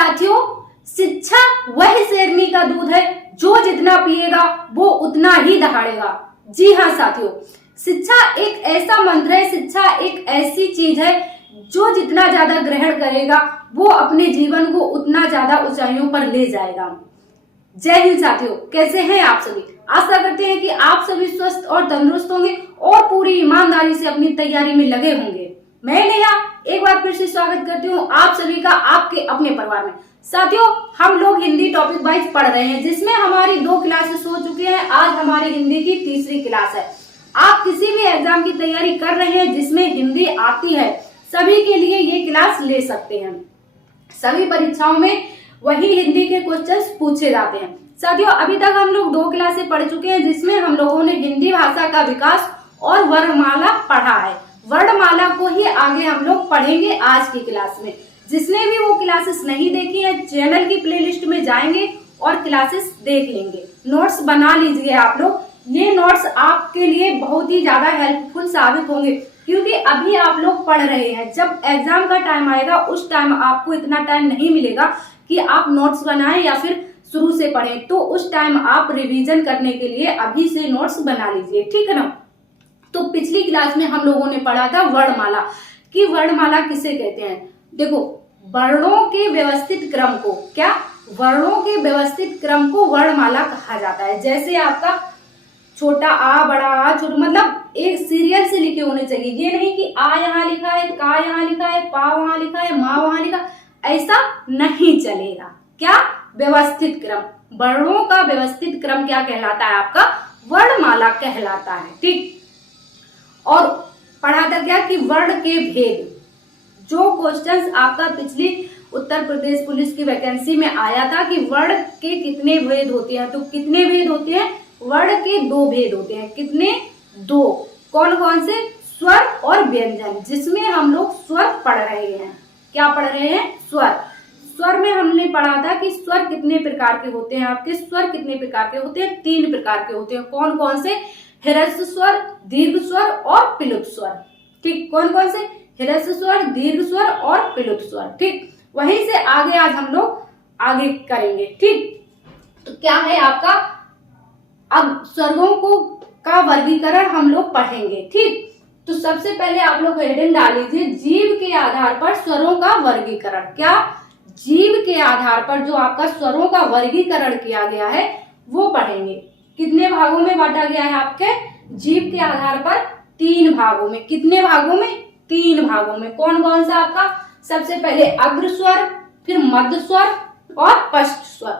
साथियों, शिक्षा वह शेरनी का दूध है जो जितना पिएगा वो उतना ही दहाड़ेगा। जी हाँ साथियों, शिक्षा एक ऐसा मंत्र है, शिक्षा एक ऐसी चीज है जो जितना ज्यादा ग्रहण करेगा वो अपने जीवन को उतना ज्यादा ऊंचाइयों पर ले जाएगा। जय हिंद साथियों, कैसे हैं आप सभी? आशा करते हैं कि आप सभी स्वस्थ और तंदुरुस्त होंगे और पूरी ईमानदारी से अपनी तैयारी में लगे होंगे। मैं नेहा एक बार फिर से स्वागत करती हूँ आप सभी का आपके अपने परिवार में। साथियों, हम लोग हिंदी टॉपिक वाइज पढ़ रहे हैं जिसमें हमारी 2 क्लासेस हो चुकी हैं। आज हमारी हिंदी की तीसरी क्लास है। आप किसी भी एग्जाम की तैयारी कर रहे हैं जिसमें हिंदी आती है, सभी के लिए ये क्लास ले सकते हैं। सभी परीक्षाओं में वही हिंदी के क्वेश्चंस पूछे जाते हैं। साथियों, अभी तक हम लोग 2 क्लासें पढ़ चुके हैं जिसमें हम लोगों ने हिंदी भाषा का विकास और वर्णमाला पढ़ा है। वर्णमाला को ही आगे हम लोग पढ़ेंगे आज की क्लास में। जिसने भी वो क्लासेस नहीं देखी है, चैनल की प्लेलिस्ट में जाएंगे और क्लासेस देख लेंगे। नोट्स बना लीजिए आप लोग। ये नोट्स आपके लिए बहुत ही ज्यादा हेल्पफुल साबित होंगे क्योंकि अभी आप लोग पढ़ रहे हैं। जब एग्जाम का टाइम आएगा उस टाइम आपको इतना टाइम नहीं मिलेगा कि आप नोट्स बनाएं या फिर शुरू से पढ़ें, तो उस टाइम आप रिवीजन करने के लिए अभी से नोट्स बना लीजिए, ठीक है ना। तो पिछली क्लास में हम लोगों ने पढ़ा था वर्णमाला कि वर्णमाला किसे कहते हैं। देखो, वर्णों के व्यवस्थित क्रम को वर्णों के व्यवस्थित क्रम को वर्णमाला कहा जाता है। जैसे आपका छोटा आ, बड़ा आ, छोटा, मतलब एक सीरियल से लिखे होने चाहिए। ये नहीं कि आ यहाँ लिखा है, का यहाँ लिखा है, पा वहां लिखा है, माँ वहां लिखा, ऐसा नहीं चलेगा। क्या? व्यवस्थित क्रम। वर्णों का व्यवस्थित क्रम क्या कहलाता है? आपका वर्णमाला कहलाता है, ठीक। और पढ़ा था क्या कि वर्ण के भेद। जो क्वेश्चंस आपका पिछली उत्तर प्रदेश पुलिस की वैकेंसी में आया था कि वर्ण के कितने भेद होते हैं, तो कितने भेद होते हैं? वर्ण के 2 भेद होते हैं। कितने? 2। कौन कौन से? स्वर और व्यंजन, जिसमें हम लोग स्वर पढ़ रहे हैं। क्या पढ़ रहे हैं? स्वर। स्वर में हमने पढ़ा था कि स्वर कितने प्रकार के होते हैं। आपके स्वर कितने प्रकार के होते हैं? 3 प्रकार के होते हैं। कौन कौन से? ह्रस्व स्वर, दीर्घ स्वर और प्लुत स्वर, ठीक। कौन कौन से? ह्रस्व स्वर, दीर्घ स्वर और प्लुत स्वर, ठीक। वहीं से आगे आज हम लोग आगे करेंगे, ठीक। तो क्या है आपका, अब स्वर्गों को का वर्गीकरण हम लोग पढ़ेंगे, ठीक। तो सबसे पहले आप लोग हेडिंग डाल लीजिए, जीव के आधार पर स्वरों का वर्गीकरण। क्या? जीव के आधार पर जो आपका स्वरों का वर्गीकरण किया गया है वो पढ़ेंगे। कितने भागों में बांटा गया है आपके जीव के आधार पर? 3 भागों में। कितने भागों में? 3 भागों में। कौन कौन सा आपका? सबसे पहले अग्र स्वर, फिर मध्य स्वर और पश्च स्वर।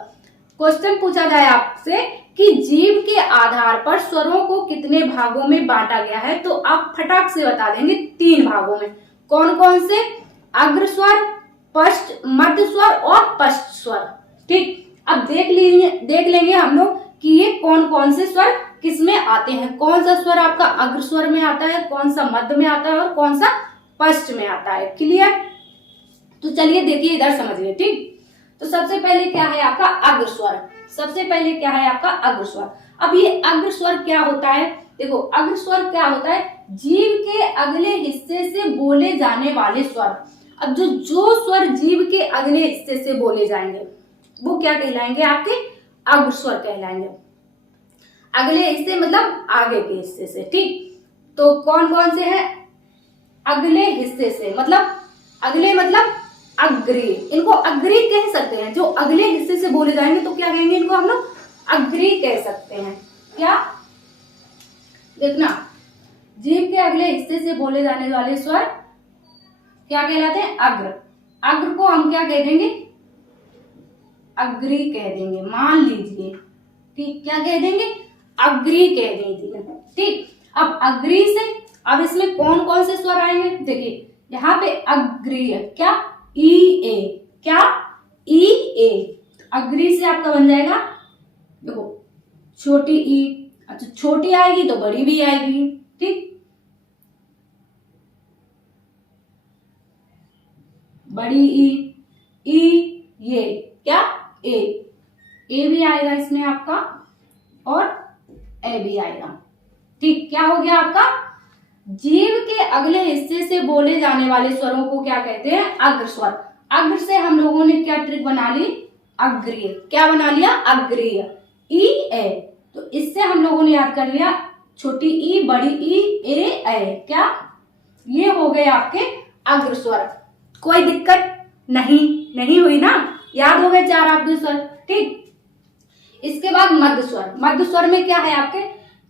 क्वेश्चन पूछा जाए आपसे कि जीव के आधार पर स्वरों को कितने भागों में बांटा गया है, तो आप फटाक से बता देंगे 3 भागों में। कौन कौन से? अग्र स्वर, पश्च, मध्य स्वर और पश्च स्वर, ठीक। अब देख लेंगे हम लोग कि ये कौन कौन से स्वर किसमें आते हैं। कौन सा स्वर आपका अग्र स्वर में आता है, कौन सा मध्य में आता है और कौन सा पश्च में आता है। क्लियर? तो चलिए देखिए, इधर समझिए, ठीक। तो सबसे पहले क्या है आपका अग्र स्वर। सबसे पहले क्या है आपका अग्र स्वर। अब ये अग्र स्वर क्या होता है? देखो, अग्र स्वर क्या होता है? जीव के अगले हिस्से से बोले जाने वाले स्वर। अब जो स्वर जीव के अगले हिस्से से बोले जाएंगे वो क्या कहलाएंगे? आपके अग्र स्वर कहलाएंगे। अगले हिस्से मतलब आगे के हिस्से से, ठीक। तो कौन कौन से हैं? अगले हिस्से से मतलब अगले मतलब अग्री। इनको अग्री कह सकते हैं। जो अगले हिस्से से बोले जाएंगे तो क्या कहेंगे? इनको हम लोग अग्री कह सकते हैं। क्या? देखना, जीव के अगले हिस्से से बोले जाने वाले स्वर क्या कहलाते हैं? अग्र। अग्र को हम क्या कह देंगे? अग्री कह देंगे, मान लीजिए, ठीक। क्या कह देंगे? अग्री कह दीजिए, ठीक। अब अग्री से अब इसमें कौन कौन से स्वर आएंगे? देखिए, यहाँ पे अग्री है। क्या? ई ए। क्या? ई ए। अग्री से आपका बन जाएगा, देखो, छोटी ई। अच्छा, छोटी आएगी तो बड़ी भी आएगी, ठीक। बड़ी ई ये क्या? ए। ए भी आएगा इसमें आपका और ए भी आएगा, ठीक। क्या हो गया आपका? जीव के अगले हिस्से से बोले जाने वाले स्वरों को क्या कहते हैं? अग्र स्वर। अग्र से हम लोगों ने क्या ट्रिक बना ली, अग्रीय। क्या बना लिया, अग्रीय। ई ए, तो इससे हम लोगों ने याद कर लिया छोटी ई बड़ी ई ए, क्या ये हो गए आपके अग्र स्वर। कोई दिक्कत नहीं हुई ना, याद हो गए 4 आपके स्वर। ठीक, इसके बाद मध्य स्वर। मध्य स्वर में क्या है आपके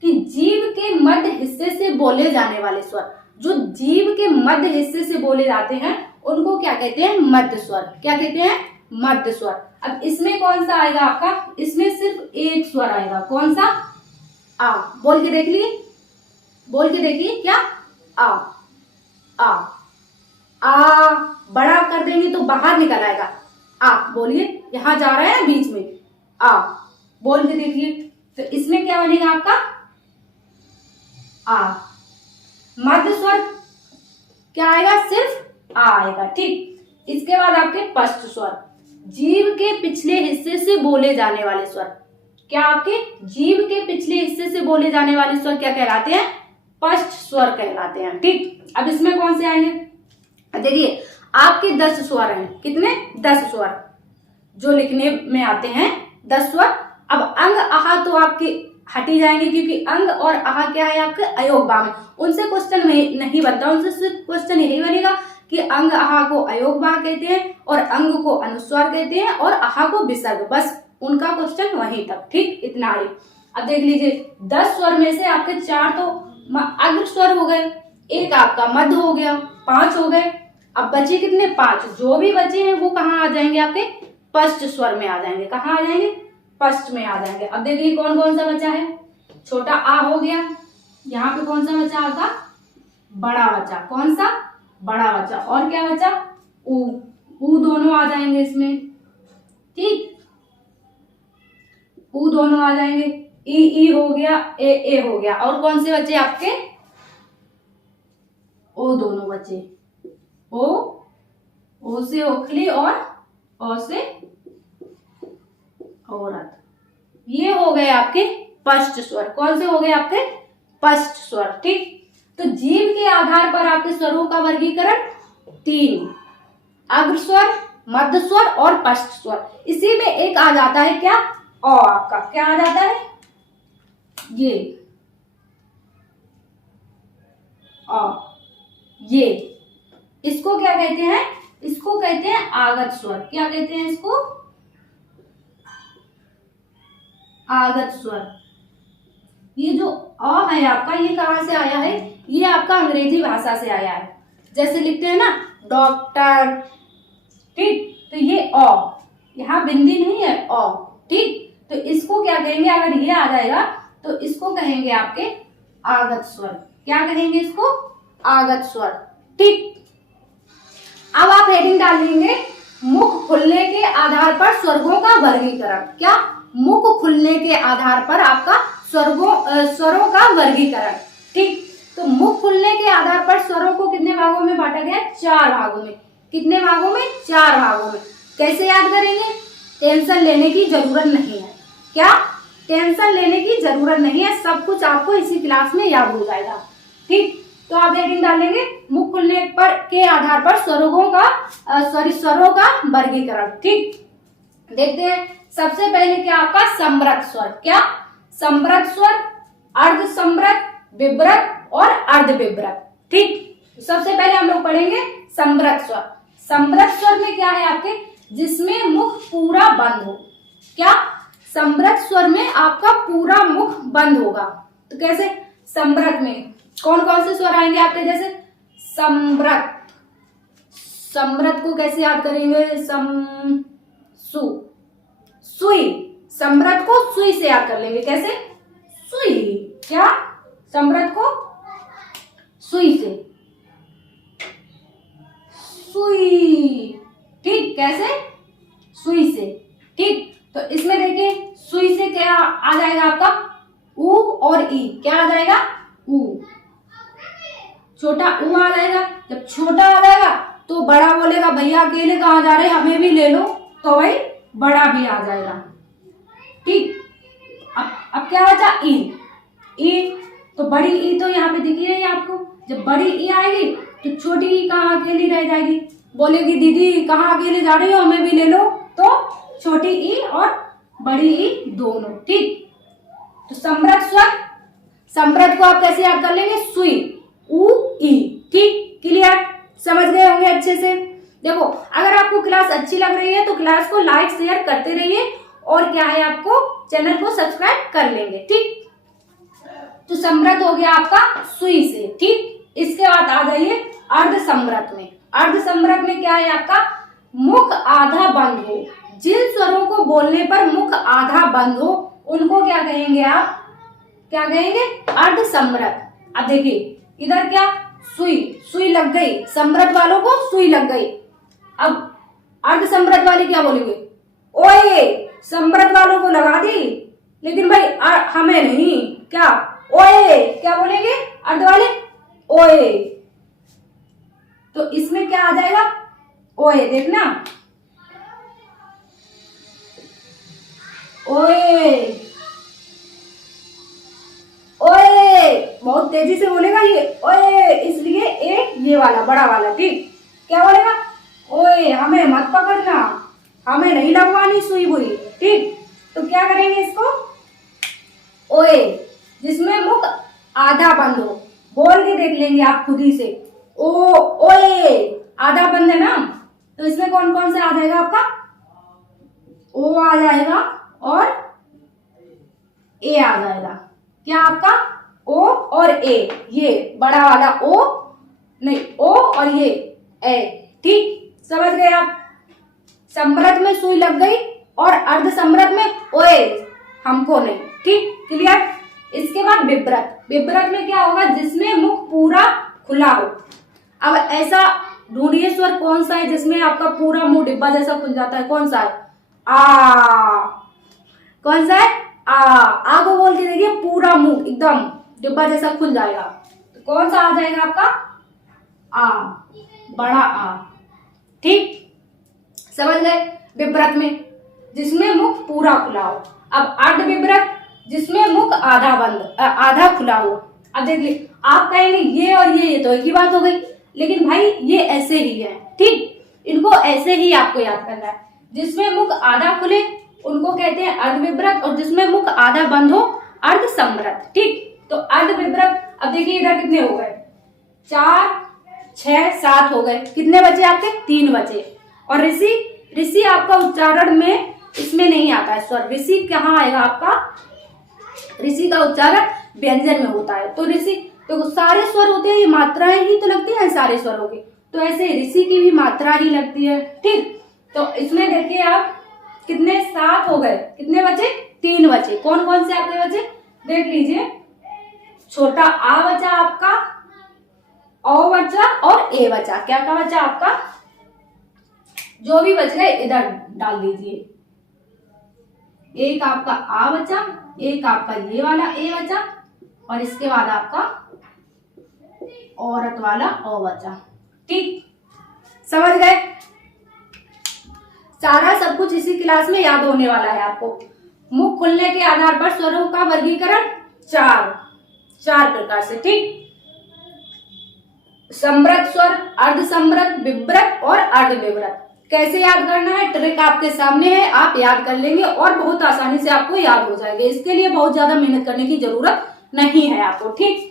कि जीभ के मध्य हिस्से से बोले जाने वाले स्वर, जो जीभ के मध्य हिस्से से बोले जाते हैं उनको क्या कहते हैं, मध्य स्वर। क्या कहते हैं, मध्य स्वर। अब इसमें कौन सा आएगा आपका, इसमें सिर्फ एक स्वर आएगा, कौन सा, आ। बोल के देख लिए, बोल के देखिए, क्या, आ। आ बड़ा कर देंगे तो बाहर निकल आएगा, आ। बोलिए, यहां जा रहा है ना बीच में, आ। बोल के देखिए, तो इसमें क्या बनेगा आपका, आ। मध्य स्वर क्या आएगा, सिर्फ आ आएगा। ठीक, इसके बाद आपके पश्च स्वर, जीभ के पिछले हिस्से से बोले जाने वाले स्वर। क्या आपके जीभ के पिछले हिस्से से बोले जाने वाले स्वर क्या कहलाते हैं, पश्च स्वर कहलाते हैं। ठीक, अब इसमें कौन से आएंगे, देखिए आपके 10 स्वर हैं, कितने, 10 स्वर जो लिखने में आते हैं, 10 स्वर। अब अंग आहा तो आपके हट ही जाएंगे, क्योंकि अंग और आहा क्या है आपके अयोगवा में, उनसे क्वेश्चन नहीं बनता, उनसे सिर्फ क्वेश्चन यही बनेगा कि अंग आहा को अयोगवा कहते हैं और अंग को अनुस्वार कहते हैं और आहा को विसर्ग, बस उनका क्वेश्चन वहीं तक। ठीक, इतना ही। अब देख लीजिए 10 स्वर में से आपके 4 तो अग्र स्वर हो गए, एक आपका मध्य हो गया, 5 हो गए। अब बचे कितने, 5। जो भी बचे हैं वो कहाँ आ जाएंगे, आपके पश्च स्वर में आ जाएंगे। कहाँ आ जाएंगे, पश्च में आ जाएंगे। अब देखिए कौन कौन सा बचा है, छोटा आ हो गया, यहाँ पे कौन सा बचा आपका, बड़ा बचा, कौन सा, बड़ा बचा, और क्या बचा, ऊ दोनों आ जाएंगे इसमें। ठीक, ऊ दोनों आ जाएंगे, ई हो गया, ए हो गया, और कौन से बचे आपके, ओ दोनों बचे, ओ से ओखली और ओ से औरत। ये हो गए आपके पश्च स्वर। कौन से हो गए आपके, पश्च स्वर। ठीक, तो जीभ के आधार पर आपके स्वरों का वर्गीकरण 3, अग्र स्वर, मध्य स्वर और पश्च स्वर। इसी में एक आ जाता है क्या, औ आपका क्या आ जाता है, ये औ, ये इसको क्या कहते हैं, इसको कहते हैं आगत स्वर। क्या कहते हैं इसको, आगत स्वर। ये जो अ है आपका, ये कहां से आया है, ये आपका अंग्रेजी भाषा से आया है। जैसे लिखते हैं ना डॉक्टर, ठीक, तो ये अ, यहाँ बिंदी नहीं है, अ। ठीक, तो इसको क्या कहेंगे, अगर ये आ जाएगा तो इसको कहेंगे आपके आगत स्वर। क्या कहेंगे इसको, आगत स्वर। ठीक, अब आप हेडिंग डाल देंगे, मुख खुलने के आधार पर स्वर्गों का वर्गीकरण। क्या, मुख खुलने के आधार पर आपका स्वरों का वर्गीकरण। ठीक, तो मुख खुलने के आधार पर स्वरों को कितने भागों में बांटा गया, 4 भागों में। कितने भागों में, 4 भागों में। कैसे याद करेंगे, टेंशन लेने की जरूरत नहीं है। क्या, टेंशन लेने की जरूरत नहीं है, सब कुछ आपको इसी क्लास में याद हो जाएगा। ठीक, तो आप हेडिंग डालेंगे, मुख खुलने पर के आधार पर स्वरों का वर्गीकरण। ठीक, देखते हैं सबसे पहले क्या आपका समृत स्वर। क्या, समृत स्वर, अर्ध समृत, विव्रत और अर्ध विव्रत। ठीक, सबसे पहले हम लोग पढ़ेंगे समृत स्वर। समृत स्वर में क्या है आपके, जिसमें मुख पूरा बंद हो। क्या, समृत स्वर में आपका पूरा मुख बंद होगा। तो कैसे, समृत में कौन कौन से स्वर आएंगे आपके, जैसे समृत, समृत को कैसे याद करेंगे, सुई, समृत को सुई से याद कर लेंगे। कैसे, सुई। क्या, समृत को सुई से, सुई। ठीक, कैसे, सुई से। ठीक, तो इसमें देखिए सुई से क्या आ जाएगा आपका, ऊ और ई। क्या आ जाएगा, ऊ। छोटा ऊ आ जाएगा। जब छोटा आ जाएगा तो बड़ा बोलेगा भैया अकेले कहाँ जा रहे, हमें भी ले लो, तो भाई बड़ा भी आ जाएगा। ठीक, अब क्या बचा, ई। तो बड़ी ई तो यहाँ पे दिखी है आपको। जब बड़ी ई आएगी तो छोटी ई कहाँ अकेली रह जाएगी, बोलेगी दीदी कहाँ अकेले जा रही हो, हमें भी ले लो, तो छोटी ई और बड़ी ई दोनों। ठीक, तो समृद्ध स्वर, समृद्ध को आप कैसे याद कर लेंगे, सुई, उ ई। ठीक, क्लियर, समझ गए होंगे अच्छे से। देखो अगर आपको क्लास अच्छी लग रही है तो क्लास को लाइक शेयर करते रहिए, और क्या है आपको चैनल को सब्सक्राइब कर लेंगे। ठीक, तो समृद्ध हो गया आपका सुई से। ठीक, इसके बाद आ जाइए अर्ध समृद्ध में। अर्ध समृद्ध में क्या है आपका, मुख आधा बंद हो, जिन स्वरों को बोलने पर मुख आधा बंद हो उनको क्या कहेंगे आप, क्या कहेंगे, अर्ध समृद्ध। अब देखिए इधर क्या, सुई, सुई लग गई, समृद्ध वालों को सुई लग गई। अब अर्ध समृद्ध वाले क्या बोलेंगे, ओए, समृद्ध वालों को लगा दी, लेकिन भाई हमें नहीं, क्या ओए, क्या बोलेंगे अर्ध वाले, ओए। तो इसमें क्या आ जाएगा, ओए, देखना, ओए, ओए, बहुत तेजी से बोलेगा ये, ओए, इसलिए ये वाला बड़ा वाला। ठीक, क्या बोलेगा, ओए हमें मत पकड़ना, हमें नहीं लगवानी सुई बुई। ठीक, तो क्या करेंगे इसको, ओए, जिसमें मुख आधा बंद हो, बोल के देख लेंगे आप खुद ही से, ओ, ओए, आधा बंद है ना, तो इसमें कौन कौन सा आ जाएगा आपका, ओ आ जाएगा और ए आ जाएगा। क्या आपका, ओ और ए, ये बड़ा वाला ओ, नहीं ओ और ये ए। ठीक, समझ गए आप, समृद्ध में सुई लग गई और अर्ध समृद्ध में ओए, हमको नहीं। ठीक, क्लियर। इसके बाद विव्रत, विव्रत में क्या होगा, जिसमें मुख पूरा खुला हो। अब ऐसा ढूंढिए स्वर कौन सा है जिसमें आपका पूरा मुंह डिब्बा जैसा खुल जाता है, कौन सा है, आ, कौन सा है, आ को बोल के देखिए, पूरा मुंह एकदम डिब्बा जैसा खुल जाएगा, तो कौन सा आ जाएगा आपका, आ, बड़ा आ। ठीक, समझ गए, विव्रत में जिसमें मुख पूरा खुला हो। अब अर्ध विव्रत, जिसमें मुख आधा बंद, आधा खुला हो। अब देख ली, आप कहेंगे ये और ये तो एक ही बात हो गई, लेकिन भाई ये ऐसे ही है। ठीक, इनको ऐसे ही आपको याद करना है, जिसमें मुख आधा खुले उनको कहते हैं अर्ध विव्रत, और जिसमें मुख आधा बंद हो अर्ध समृद्ध। ठीक, तो अर्ध विव्रत, अब देखिए इधर कितने हो गए, 4, 6, 7 हो गए, कितने बचे आपके, 3 बचे। और ऋषि, ऋषि आपका उच्चारण में इसमें नहीं आता है स्वर, ऋषि कहाँ आएगा आपका, ऋषि का उच्चारण व्यंजन में होता है। तो ऋषि, तो सारे स्वर होते हैं, ये मात्राएं ही तो लगती है सारे स्वरों की, तो ऐसे ऋषि की भी मात्रा ही लगती है। ठीक, तो इसमें देखिए आप कितने, 7 हो गए, कितने बचे, 3 बचे। कौन कौन से आपके बचे, देख लीजिए, छोटा आ बचा आपका, ओ बचा और ए बचा। क्या क्या बचा आपका, जो भी बच गए इधर डाल दीजिए। एक आपका आ बचा, एक आपका ये वाला ए बचा, और इसके बाद आपका औरत वाला ओ बचा। ठीक, समझ गए, सारा सब कुछ इसी क्लास में याद होने वाला है आपको। मुख खुलने के आधार पर स्वरों का वर्गीकरण चार प्रकार से। ठीक, समृद्ध स्वर, अर्ध समृद्ध, विव्रत और अर्ध विव्रत। कैसे याद करना है, ट्रिक आपके सामने है, आप याद कर लेंगे और बहुत आसानी से आपको याद हो जाएगा। इसके लिए बहुत ज्यादा मेहनत करने की जरूरत नहीं है आपको। ठीक,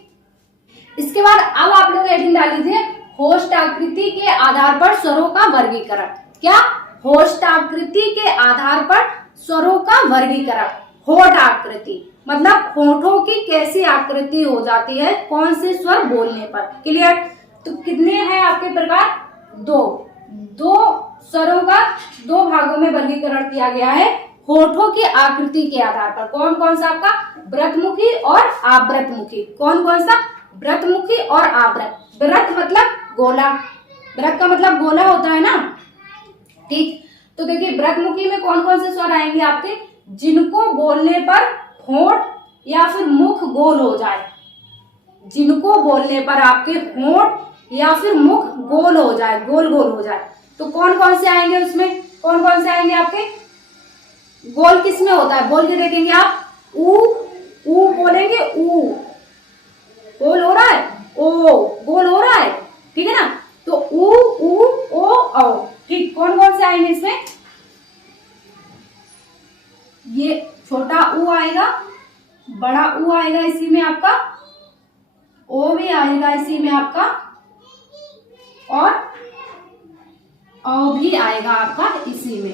इसके बाद अब आप लोग हेडिंग डाल लीजिए, होस्ट आकृति के आधार पर स्वरों का वर्गीकरण। क्या, होस्ट आकृति के आधार पर स्वरों का वर्गीकरण। होठ आकृति मतलब होठों की कैसी आकृति हो जाती है कौन से स्वर बोलने पर। क्लियर, तो कितने हैं आपके प्रकार, 2 स्वरों का 2 भागों में वर्गीकरण किया गया है होठों की आकृति के आधार पर। कौन कौन सा आपका, व्रतमुखी और आवृतमुखी। कौन कौन सा, व्रतमुखी और आवृत। व्रत मतलब गोला, व्रत का मतलब गोला होता है ना। ठीक, तो देखिए व्रतमुखी में कौन कौन से स्वर आएंगे आपके, जिनको बोलने पर होंठ या फिर मुख गोल हो जाए। जिनको बोलने पर आपके होंठ या फिर मुख गोल हो जाए, गोल गोल हो जाए, तो कौन कौन से आएंगे उसमें, कौन कौन से आएंगे आपके। गोल किस में होता है, बोल के देखेंगे आप, ऊ बोलेंगे, ऊ गोल हो रहा है, ओ गोल हो रहा है, ठीक है ना। तो ऊ, ऊ, ओ ओ भी आएगा इसी में आपका, और औ भी आएगा आपका इसी में।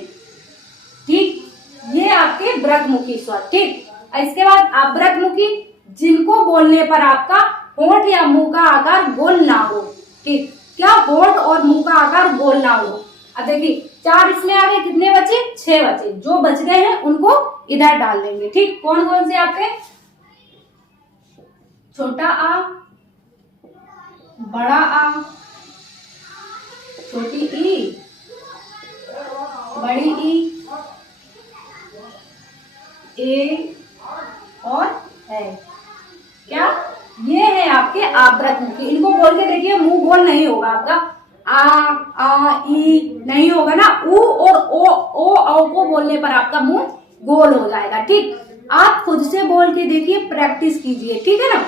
ठीक, ये आपके व्रतमुखी स्वर। ठीक, इसके बाद अव्रतमुखी, जिनको बोलने पर आपका होंठ या मुंह का आकार गोल ना हो। ठीक, क्या होंठ और मुंह का आकार गोल ना हो। अब देखिए 4 इसमें आ गए, कितने बचे? 6 बचे। जो बच गए हैं उनको इधर डाल देंगे। ठीक, कौन कौन से आपके? छोटा आ, बड़ा आ, छोटी ई, बड़ी ई, ए और है। क्या ये है आपके आव्रतमुखी। इनको बोल के देखिए, मुंह गोल नहीं होगा आपका, आ ई नहीं होगा ना। ऊ और ओ को बोलने पर आपका मुंह गोल हो जाएगा। ठीक, आप खुद से बोल के देखिए, प्रैक्टिस कीजिए। ठीक है ना।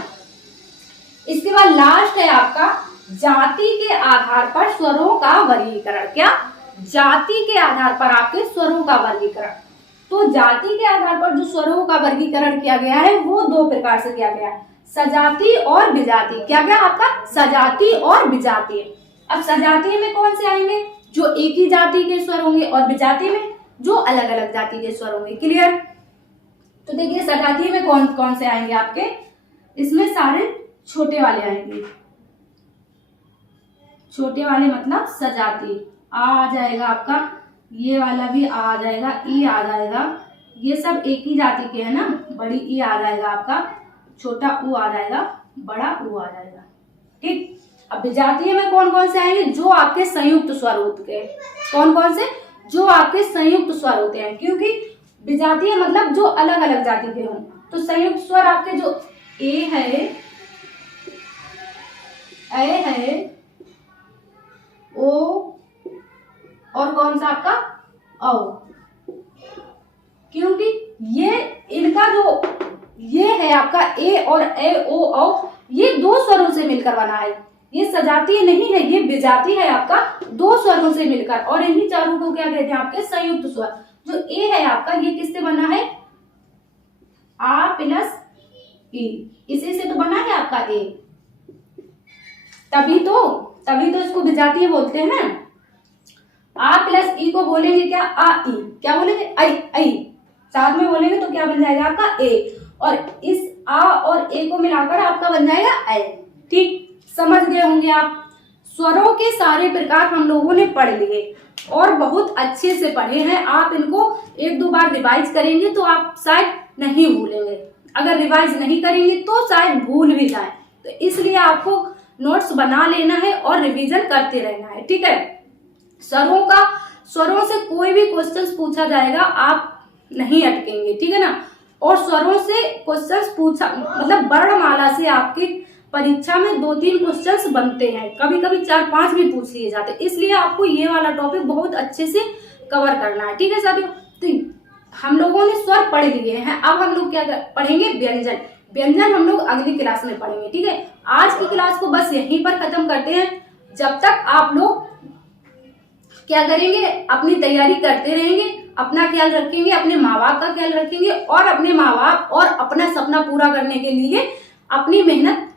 इसके बाद लास्ट है आपका जाति के आधार पर स्वरों का वर्गीकरण। क्या? जाति के आधार पर आपके स्वरों का वर्गीकरण। तो जाति के आधार पर जो स्वरों का वर्गीकरण किया गया है वो 2 प्रकार से किया गया है, सजातीय और विजातीय। क्या क्या आपका? सजातीय और विजातीय। अब सजातीय में कौन से आएंगे? जो एक ही जाति के स्वर होंगे, और विजातीय में जो अलग अलग जाति के स्वर होंगे। क्लियर? तो देखिए सजातीय में कौन कौन से आएंगे आपके? इसमें सारे छोटे वाले आएंगे। छोटे वाले मतलब सजातीय। आ जाएगा आपका, ये वाला भी आ जाएगा, ई आ जाएगा। ये सब एक ही जाति के है ना। बड़ी ई आ जाएगा आपका, छोटा ऊ आ जाएगा, बड़ा ऊ आ जाएगा। ठीक, अब विजातीय में कौन कौन से आएंगे? जो आपके संयुक्त स्वर होते हैं। कौन कौन से? जो आपके संयुक्त स्वर होते हैं, क्योंकि विजातीय मतलब जो अलग अलग जाति के हों। तो संयुक्त स्वर आपके जो ए है, ओ, और कौन सा आपका? औ। क्योंकि ये इनका जो ये है आपका ए और ए ओ औ, ये 2 स्वरों से मिलकर बना है। ये सजातीय नहीं है, ये विजातीय है आपका 2 स्वरों से मिलकर। और इन्हीं चारों को क्या कहते हैं? आपके संयुक्त स्वर। जो ए है आपका, ये किससे बना है? आ प्लस ई, इसी से तो बना है आपका ए। तभी तो इसको विजातीय बोलते हैं ना। आ प्लस ई को बोलेंगे क्या? आ ई। क्या बोलेंगे? आई। साथ में बोलेंगे तो क्या बन जाएगा आपका? ए। और इस आ और ए को मिलाकर आपका बन जाएगा ऐ। ठीक, समझ गए होंगे आप। स्वरों के सारे प्रकार हम लोगों ने पढ़ लिए और बहुत अच्छे से पढ़े हैं। आप इनको 1-2 बार रिवाइज करेंगे तो आप शायद नहीं भूलेंगे। अगर रिवाइज नहीं करेंगे तो शायद भूल भी जाए। तो इसलिए आपको नोट्स बना लेना है और रिवीजन करते रहना है। ठीक है। स्वरों से कोई भी क्वेश्चंस पूछा जाएगा, आप नहीं अटकेंगे। ठीक है ना। और स्वरों से क्वेश्चंस पूछा मतलब वर्णमाला से आपकी परीक्षा में 2-3 क्वेश्चंस बनते हैं, कभी कभी 4-5 भी पूछ लिए जाते हैं। इसलिए आपको ये वाला टॉपिक बहुत अच्छे से कवर करना है। ठीक है साथियों। तो हम लोगों ने स्वर पढ़ लिए हैं, अब हम लोग क्या पढ़ेंगे? व्यंजन। व्यंजन हम लोग अगली क्लास में पढ़ेंगे। ठीक है। आज की क्लास को बस यहीं पर खत्म करते हैं। जब तक आप लोग क्या करेंगे? अपनी तैयारी करते रहेंगे, अपना ख्याल रखेंगे, अपने माँ बाप का ख्याल रखेंगे और अपने माँ बाप और अपना सपना पूरा करने के लिए अपनी मेहनत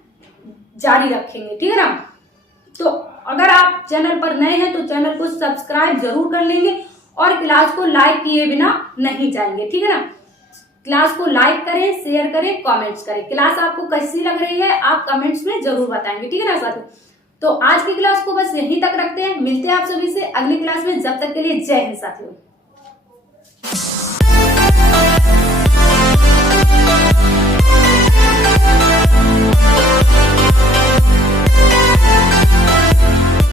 जारी रखेंगे। ठीक है ना। तो अगर आप चैनल पर नए हैं तो चैनल को सब्सक्राइब जरूर कर लेंगे और क्लास को लाइक किए बिना नहीं जाएंगे। ठीक है ना। क्लास को लाइक करें, शेयर करें, कमेंट्स करें। क्लास आपको कैसी लग रही है आप कमेंट्स में जरूर बताएंगे। ठीक है ना साथियों। तो आज की क्लास को बस यहीं तक रखते हैं। मिलते हैं आप सभी से अगली क्लास में। जब तक के लिए जय हिंद साथियों।